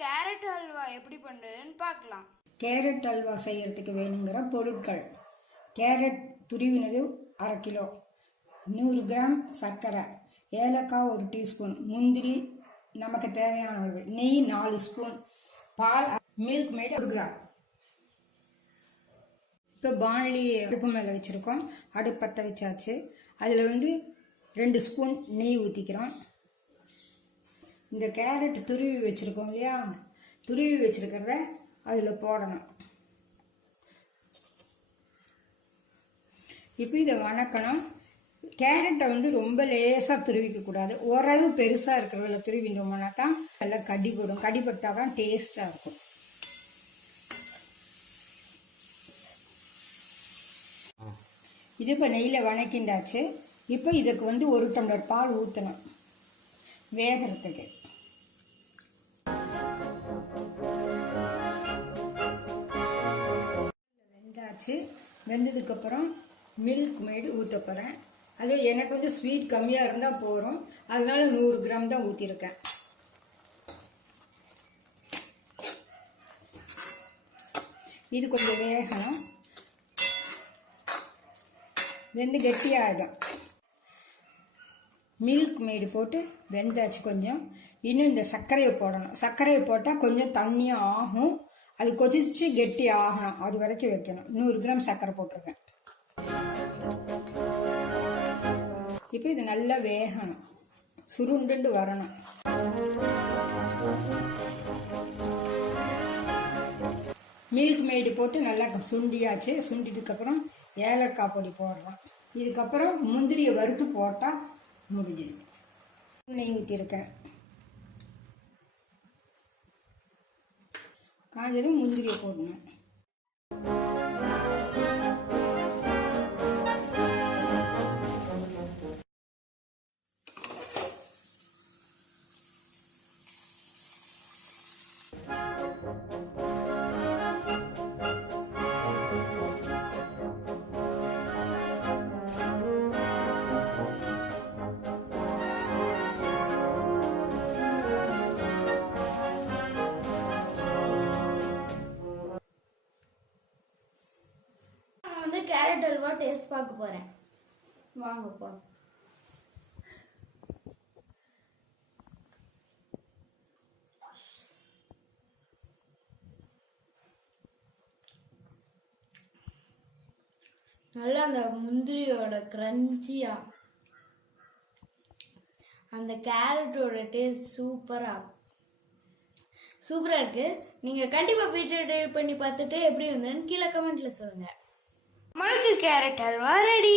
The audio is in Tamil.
கேரட் ஹல்வா எப்படி பண்ணுறதுன்னு பார்க்கலாம். கேரட் ஹல்வா செய்யறதுக்கு வேணுங்கிற பொருட்கள்: கேரட் துருவினது 1/2 கிலோ, 100 கிராம் சர்க்கரை, ஏலக்காய் 1 டீஸ்பூன், முந்திரி நமக்கு தேவையான அளவு, நெய் 4 ஸ்பூன், பால், மில்க் மேட் 1 கிராம். இப்போ பாண்லி அடுப்பு மேலே வச்சுருக்கோம். அடுப்பு பற்ற வச்சாச்சு. அதில் 2 ஸ்பூன் நெய் ஊற்றிக்கிறோம். இந்த கேரட் துருவி வச்சுருக்கோம் இல்லையா, துருவி வச்சுருக்கிறத அதில் போடணும். இப்போ இதை வணக்கணும். கேரட்டை ரொம்ப லேசாக துருவிக்க கூடாது. ஓரளவு பெருசாக இருக்கிறதுல துருவிட்டோம்னா தான் நல்லா கடிப்படும். கடிப்பட்டால் தான் டேஸ்டாக இருக்கும். இது இப்போ நெய்யில் வணக்கிண்டாச்சு. இப்போ இதுக்கு 1 டம்ளர் பால் ஊற்றணும் வேகிறதுக்கு. வெந்தாச்சு. வெந்ததுக்கப்புறம் மில்க் மேடு ஊற்ற போகிறேன். அது எனக்கு ஸ்வீட் கம்மியாக இருந்தால் போகிறோம், அதனால 100 கிராம் தான் ஊற்றிருக்கேன். இது கொஞ்சம் வேகணும். வெந்து கெட்டியாகிடும். மில்க் மேடு போட்டு வெந்தாச்சு. கொஞ்சம் இன்னும் இந்த சர்க்கரையை போடணும். சர்க்கரையை போட்டால் கொஞ்சம் தண்ணியாக ஆகும். அது கொதிச்சு கெட்டி ஆகணும். அது வரைக்கும் வைக்கணும். 100 கிராம் சர்க்கரை போட்டிருக்கேன். இப்போ இது நல்லா வேகணும், சுருண்டு வரணும். மில்க் மேடு போட்டு நல்லா சுண்டியாச்சு. சுண்டிட்டுக்கப்புறம் ஏலக்காய் பொடி போடுறோம். இதுக்கப்புறம் முந்திரியை வறுத்து போட்டால் முடிஞ்சுது. நெய் ஊற்றிருக்கேன். காஞ்சதும் முந்திரியை போடணும். கேரட் ஹல்வா டேஸ்ட் பார்க்க போறேன். வாங்கப்பா. நல்லா அந்த முந்திரியோட கிரன்ச்சியா, அந்த கேரட்டோட டேஸ்ட் சூப்பரா இருக்கு. நீங்க கண்டிப்பா வீட்டில் ட்ரை பண்ணி பார்த்துட்டு எப்படி வந்ததுன்னு கீழே கமெண்ட்ல சொல்லுங்க. நம்மளுக்கு கேரட் ஹல்வா ரெடி.